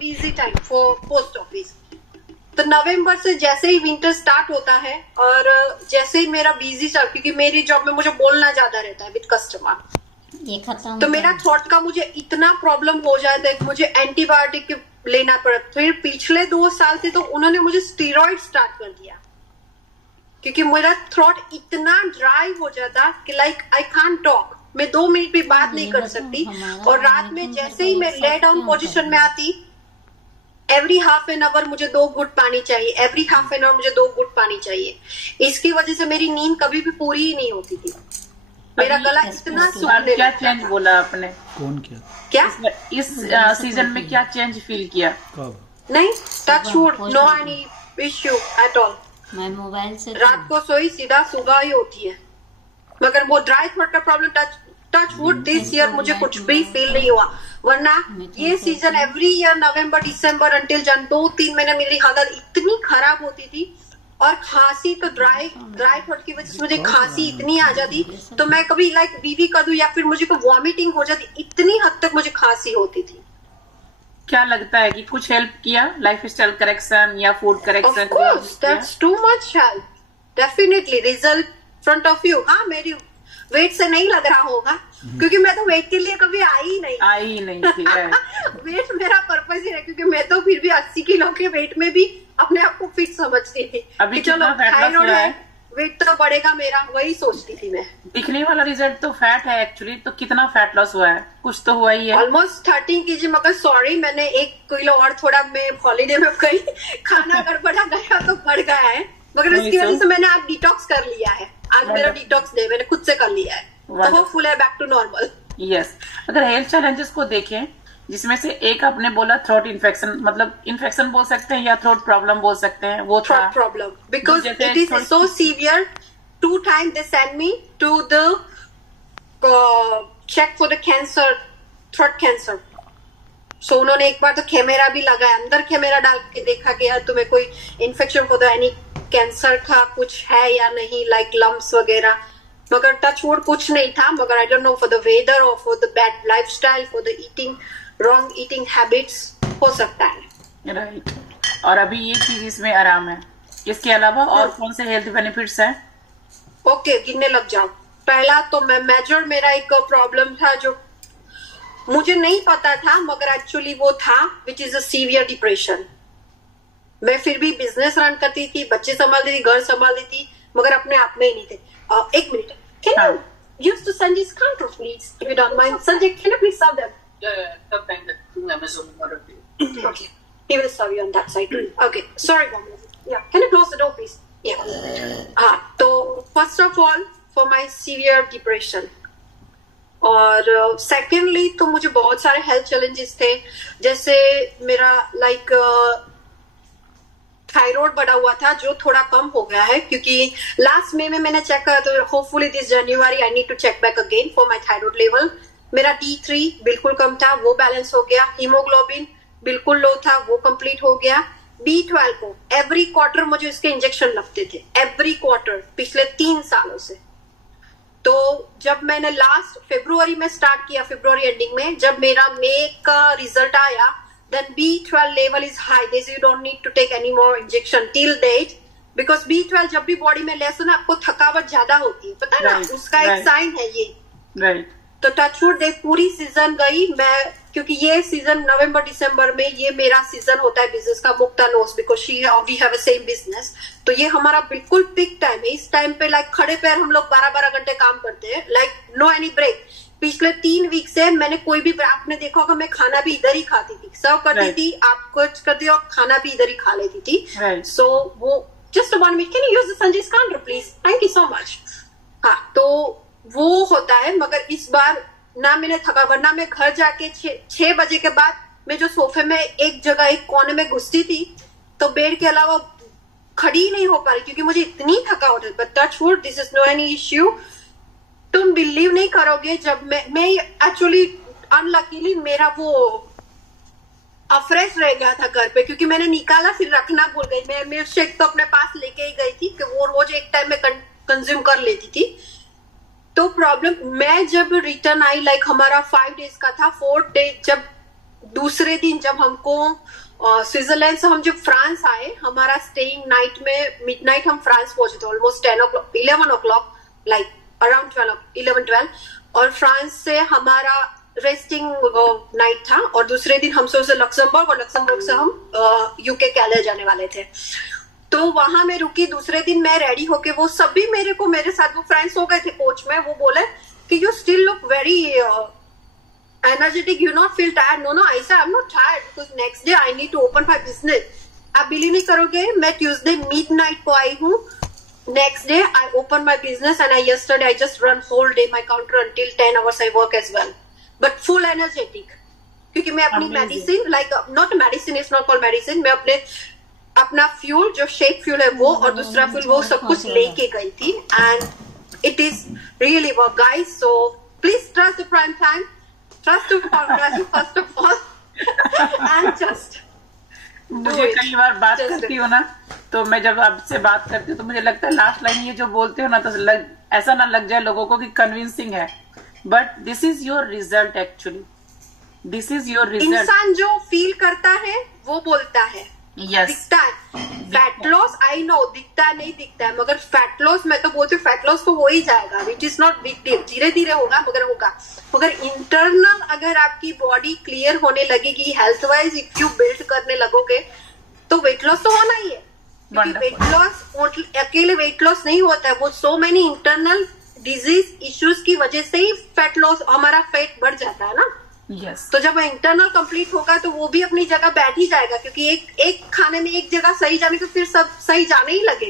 Busy time for post office. तो नवंबर से जैसे ही विंटर स्टार्ट होता है और जैसे ही मेरा बिजी चल, क्योंकि मेरी जॉब में मुझे बोलना ज्यादा रहता है विद कस्टमर, ये खत्म तो मेरा थ्रोट का मुझे इतना प्रॉब्लम हो जाता है कि मुझे एंटीबायोटिक लेना पड़ा। फिर पिछले 2 साल से तो उन्होंने मुझे स्टीरॉइड स्टार्ट कर दिया, क्योंकि मेरा थ्रोट इतना ड्राई हो जाता कि लाइक आई कांट टॉक, मैं 2 मिनट भी बात नहीं कर सकती। और रात में जैसे ही मैं ले डाउन पोजिशन में आती, एवरी हाफ एन आवर मुझे 2 घुट पानी चाहिए, एवरी हाफ एन आवर मुझे 2 घुट पानी चाहिए। इसकी वजह से मेरी नींद कभी भी पूरी ही नहीं होती थी, मेरा गला इतना सूखने क्या लगता चेंज था। बोला आपने? कौन क्या इस सीजन में क्या चेंज फील किया? कब? नहीं, touch wood, no any issue at all. मैं मोबाइल से रात को सोई सीधा सुबह ही होती है, मगर वो ड्राई थ्रोट का problem touch wood this year मुझे कुछ भी फील नहीं हुआ। वरना ये सीजन एवरी ईयर नवंबर दिसंबर अंटिल जन 2-3 महीने मेरी हालत इतनी खराब होती थी। और खांसी तो ड्राई थ्रोट की वजह से मुझे खांसी इतनी आ जाती, तो मैं कभी लाइक बीवी कर दूं या फिर मुझे को वॉमिटिंग हो जाती, इतनी हद तक मुझे खांसी होती थी। क्या लगता है कि कुछ हेल्प किया लाइफ स्टाइल करेक्शन या food correction? Of course, that's too much help. Definitely, result front of you. हाँ, मेरी वेट से नहीं लग रहा होगा, क्योंकि मैं तो वेट के लिए कभी आई ही नहीं थी। वेट मेरा पर्पस ही है, क्योंकि मैं तो फिर भी 80 किलो के वेट में भी अपने आप को फिट समझती थी। अभी चलो थायराइड है, है, वेट तो बढ़ेगा मेरा, वही सोचती थी मैं। दिखने वाला रिजल्ट तो फैट है एक्चुअली। तो कितना फैट लॉस हुआ है? कुछ तो हुआ ही है, ऑलमोस्ट 13 kg। मगर सॉरी, मैंने 1 किलो और थोड़ा, मैं हॉलीडे में गई, खाना गड़बड़ा गया तो बढ़ गया है, मगर उसकी वजह से मैंने आज डिटॉक्स कर लिया है। आज मेरा डिटॉक्स डे मैंने खुद से कर लिया है, तो होपफुल है बैक टू नॉर्मल। यस। अगर हेल्थ चैलेंजेस को देखें, जिसमें से एक आपने बोला थ्रोट इन्फेक्शन, मतलब इन्फेक्शन बोल सकते हैं या थ्रोट प्रॉब्लम बोल सकते हैं, वो throat problem, because it is so severe. 2 times they send me to the check for the cancer, throat cancer. So उन्होंने एक बार तो कैमरा भी लगाया, अंदर कैमरा डाल के देखा कि यार तुम्हें कोई infection for the any cancer का कुछ है या नहीं, लाइक लम्स वगैरह, मगर टच वुड कुछ नहीं था। मगर I don't know for the weather और for the bad lifestyle, for the eating wrong eating habits हो सकता है। राइट। और अभी ये चीज इसमें आराम है। इसके अलावा और कौन से हेल्थ बेनिफिट्स हैं? ओके, गिनने लग जाओ। पहला तो मेजर मेरा एक प्रॉब्लम था जो मुझे नहीं पता था, मगर एक्चुअली वो था, which is a severe depression. मैं फिर भी बिजनेस रन करती थी, बच्चे संभालती थी, घर संभालती थी, मगर अपने आप में ही नहीं थे। 1 minute, can you use to Sanjay's counter please, if you don't mind. Sanjay, can you please serve them? Okay, he will serve you on that side. Okay, sorry mom. Yeah, can you close the door please? Yeah. तो first of all for my severe depression, और secondly तो मुझे बहुत सारे health challenges थे, जैसे मेरा like thyroid बढ़ा हुआ था जो थोड़ा कम हो गया है, क्योंकि लास्ट में मैंने चेक करा, तो hopefully this January I need to check back again for my thyroid level. मेरा D3 बिल्कुल कम था, वो बैलेंस हो गया। हीमोग्लोबिन बिल्कुल लो था, वो कंप्लीट हो गया। B12 को एवरी क्वार्टर मुझे इसके इंजेक्शन लगते थे, एवरी क्वार्टर, पिछले 3 सालों से। तो जब मैंने लास्ट फरवरी में स्टार्ट किया, फरवरी एंडिंग में, जब मेरा मई का रिजल्ट आया, then B12 level is high, this you don't need to take any more injection till date, because B12 जब भी बॉडी में लेस हो ना, आपको थकावट ज्यादा होती है, पता है ना, उसका एक साइन है ये। राइट। तो टचवुड दे पूरी सीजन गई मैं, क्योंकि ये सीजन नवंबर दिसंबर में ये मेरा सीजन होता है बिजनेस का, मुक्ता नोस, because we have a same business. तो ये हमारा बिल्कुल पिक टाइम है। इस टाइम पे लाइक खड़े पैर हम लोग 12-12 घंटे काम करते हैं, लाइक नो एनी ब्रेक। पिछले 3 वीक से मैंने कोई भी, आपने देखा होगा मैं खाना भी इधर ही खाती थी, सर्व करती थी, आप कुछ करती थी और खाना भी इधर ही खा लेती थी। सो वो just 1 minute, can you use the Sanjay's counter please, thank you so much. हाँ, तो वो होता है, मगर इस बार ना मैंने थका, वरना मैं घर जाके 6 बजे के बाद मैं जो सोफे में एक जगह एक कोने में घुसती थी, तो बेड के अलावा खड़ी नहीं हो पा रही, क्योंकि मुझे इतनी थकावट है। But touch wood, this is no any issue. तुम बिलीव नहीं करोगे, जब मैं एक्चुअली अनलकीली मेरा वो अफ्रेश रह गया था घर पे, क्योंकि मैंने निकाला फिर रखना भूल गई। मैं मिल्क शेक तो अपने पास लेके ही गई थी कि वो रोज एक टाइम में कंज्यूम कर लेती थी। तो प्रॉब्लम, मैं जब रिटर्न आई, लाइक हमारा 5 डेज का था, 4th डे जब दूसरे दिन जब हमको स्विट्जरलैंड से हम जब फ्रांस आए, हमारा स्टेइंग नाइट में मिडनाइट हम फ्रांस पहुंचे थे, ऑलमोस्ट 11 o'clock, लाइक अराउंड 11-12, और फ्रांस से हमारा रेस्टिंग नाइट था, और दूसरे दिन हम से लक्समबर्ग, और लक्समबर्ग से हम यूके कैले जाने वाले थे। तो वहां मैं रुकी, दूसरे दिन मैं रेडी होके, वो सभी मेरे साथ वो फ्रेंड्स हो गए थे कोच में, वो बोले कि you still look very energetic, you not feel tired? No, I said I'm not tired because next day I need to open my business. आप बिलीव नहीं करोगे, मैं ट्यूसडे midnight को आई हूँ, next day I open my business, and yesterday I just run whole day my counter until 10 hours I work as well, but full energetic, क्योंकि मैं अपनी medicine, like not medicine, it's not called medicine, मैं अपना fuel जो shake fuel है वो, और दूसरा फ्यूल वो सब कुछ लेके गई थी, and it is really work guys, so please trust the prime time. Trust to congratulate first of all and just मुझे कई बार बात करती हो ना, तो मैं जब आपसे बात करती हूँ तो मुझे लगता है लास्ट लाइन ये जो बोलते हो ना, तो ऐसा ना लग जाए लोगों को कि कन्विंसिंग है, but this is your result, actually this is your result. इंसान जो फील करता है वो बोलता है, yes. दिखता है। फैट लॉस आई नो दिखता है, नहीं दिखता है, मगर फैट लॉस, मैं तो बोलती हूँ फैट लॉस तो हो ही जाएगा, it is not big deal, धीरे धीरे होगा मगर होगा। मगर इंटरनल अगर आपकी बॉडी क्लियर होने लगेगी, health wise if you build करने लगोगे, तो वेट लॉस तो होना ही है, क्योंकि वेट लॉस अकेले वेट लॉस नहीं होता है, वो so many internal disease issues की वजह से ही फैट लॉस, हमारा फैट बढ़ जाता है ना। yes. तो जब इंटरनल कंप्लीट होगा तो वो भी अपनी जगह बैठ ही जाएगा, क्योंकि एक खाने में एक जगह सही जाने तो फिर सब सही जाने ही लगेगा।